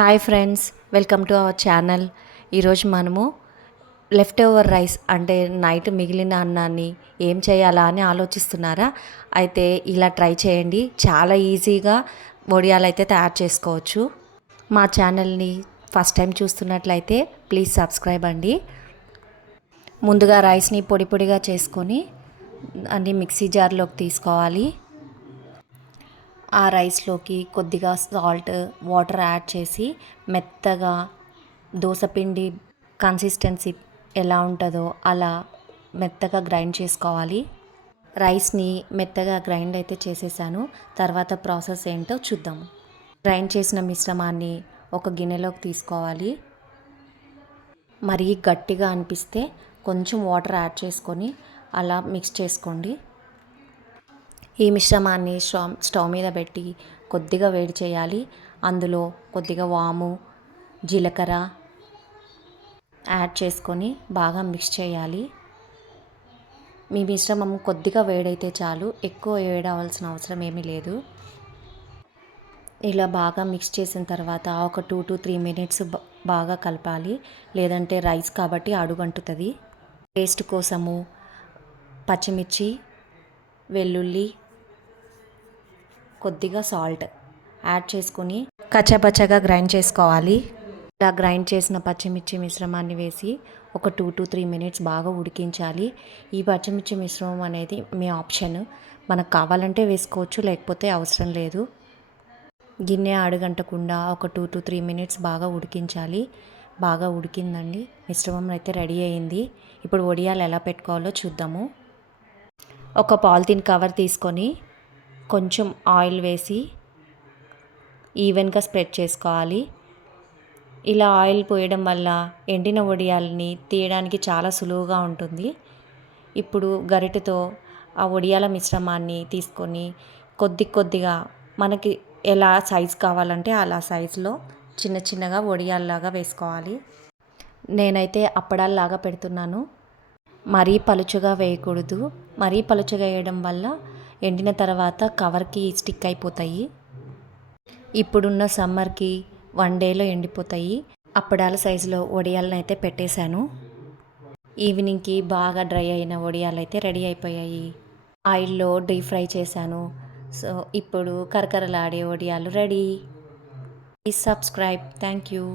Hi friends, welcome to our channel. ఈరోజు మనము left over rice అంటే నైట్ మిగిలిన అన్నాన్ని ఏం చేయాలా అని ఆలోచిస్తున్నారా? అయితే ఇలా ట్రై చేయండి. చాలా ఈజీగా వడియాలు అయితే తయారు చేసుకోవచ్చు. మా ఛానల్ని ఫస్ట్ టైం చూస్తున్నట్లయితే ప్లీజ్ సబ్స్క్రైబ్ అండి. ముందుగా రైస్ని పొడి పొడిగా చేసుకొని అన్ని మిక్సీ జార్లోకి తీసుకోవాలి. ఆ రైస్లోకి కొద్దిగా సాల్ట్, వాటర్ యాడ్ చేసి మెత్తగా దోసపిండి కన్సిస్టెన్సీ ఎలా ఉంటుందో అలా మెత్తగా గ్రైండ్ చేసుకోవాలి. రైస్ని మెత్తగా గ్రైండ్ అయితే చేసేసాను. తర్వాత ప్రాసెస్ ఏంటో చూద్దాము. గ్రైండ్ చేసిన మిశ్రమాన్ని ఒక గిన్నెలోకి తీసుకోవాలి. మరీ గట్టిగా అనిపిస్తే కొంచెం వాటర్ యాడ్ చేసుకొని అలా మిక్స్ చేసుకోండి. ఈ మిశ్రమాన్ని స్టవ్ మీద పెట్టి కొద్దిగా వేడి చేయాలి. అందులో కొద్దిగా వాము, జీలకర్ర యాడ్ చేసుకొని బాగా మిక్స్ చేయాలి. మీ మిశ్రమం కొద్దిగా వేడైతే చాలు, ఎక్కువ వేడవలసిన అవసరం ఏమీ లేదు. ఇలా బాగా మిక్స్ చేసిన తర్వాత ఒక 2 to 3 minutes బాగా కలపాలి, లేదంటే రైస్ కాబట్టి అడుగంటుతుంది. టేస్ట్ కోసము పచ్చిమిర్చి, వెల్లుల్లి, కొద్దిగా సాల్ట్ యాడ్ చేసుకొని కచ్చాపచ్చాగా గ్రైండ్ చేసుకోవాలి. ఇలా గ్రైండ్ చేసిన పచ్చిమిర్చి మిశ్రమాన్ని వేసి ఒక 2 to 3 minutes బాగా ఉడికించాలి. ఈ పచ్చిమిర్చి మిశ్రమం అనేది మీ ఆప్షన్, మనకు కావాలంటే వేసుకోవచ్చు, లేకపోతే అవసరం లేదు. గిన్నె అడుగంటకుండా ఒక 2 to 3 minutes బాగా ఉడికించాలి. బాగా ఉడికిందండి, మిశ్రమం అయితే రెడీ అయింది. ఇప్పుడు వడియాలు ఎలా పెట్టుకోవాలో చూద్దాము. ఒక పాలిథిన్ కవర్ తీసుకొని కొంచెం ఆయిల్ వేసి ఈవెన్గా స్ప్రెడ్ చేసుకోవాలి. ఇలా ఆయిల్ పోయడం వల్ల ఎండిన వడియాలని తీయడానికి చాలా సులువుగా ఉంటుంది. ఇప్పుడు గరిటెతో ఆ వడియాల మిశ్రమాన్ని తీసుకొని కొద్దిగా మనకి ఎలా సైజు కావాలంటే అలా సైజులో చిన్న చిన్నగా వడియాల్లాగా వేసుకోవాలి. నేనైతే అప్పడాల్లాగా పెడుతున్నాను. మరీ పలుచగా వేయకూడదు. మరీ పలుచగా వేయడం వల్ల ఎండిన తర్వాత కవర్కి స్టిక్ అయిపోతాయి. ఇప్పుడున్న సమ్మర్కి 1 dayలో ఎండిపోతాయి. అప్పడాల సైజులో వడియాలను అయితే పెట్టేశాను. ఈవినింగ్కి బాగా డ్రై అయిన వడియాలు అయితే రెడీ అయిపోయాయి. ఆయిల్లో డీప్ ఫ్రై చేశాను. సో ఇప్పుడు కరకరలాడే వడియాలు ready. Please subscribe. Thank you.